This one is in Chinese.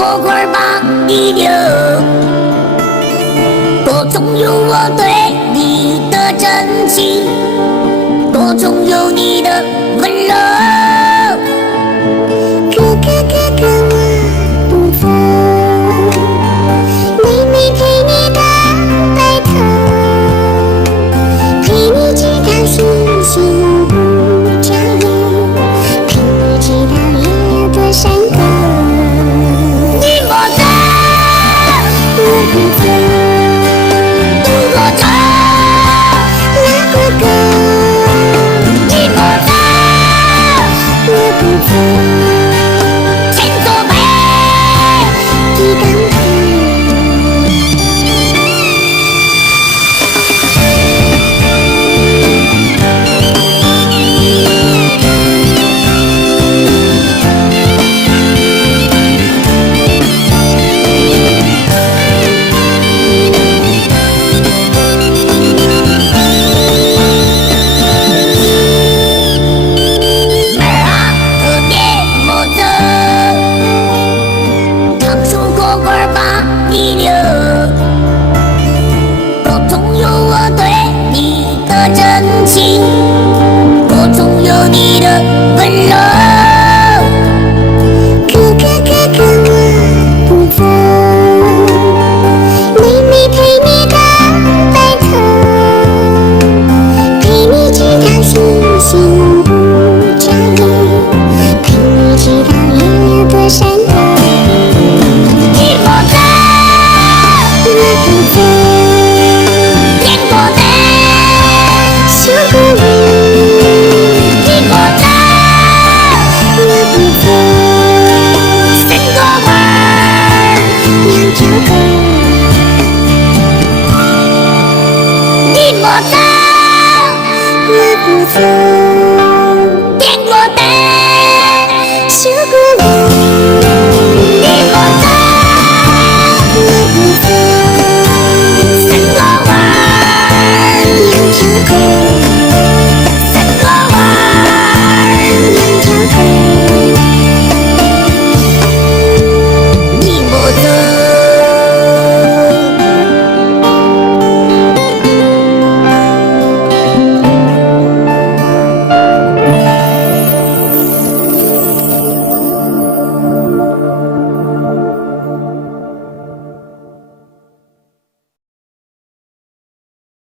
果块把你留，多总有我对你的真情，多总有你的温柔。哥哥哥哥，我不走，妹妹陪你到白头，陪你直到星星不眨眼，陪你直到月亮的山沟。你莫走，我不走，你莫走，那哥哥，你莫走，我不走，前左背，地刚头。妹儿啊，可别莫走，长树果块把你留，多总有我对你的真情，多总有你的温柔。哥哥哥哥，我不走，妹妹陪你到白头，陪你直到星星不眨眼，陪你直到月亮的山沟。你莫走，我不走，天过的，小姑娘，你莫走，我不走，三个弯儿，两条狗。你莫走，我不走。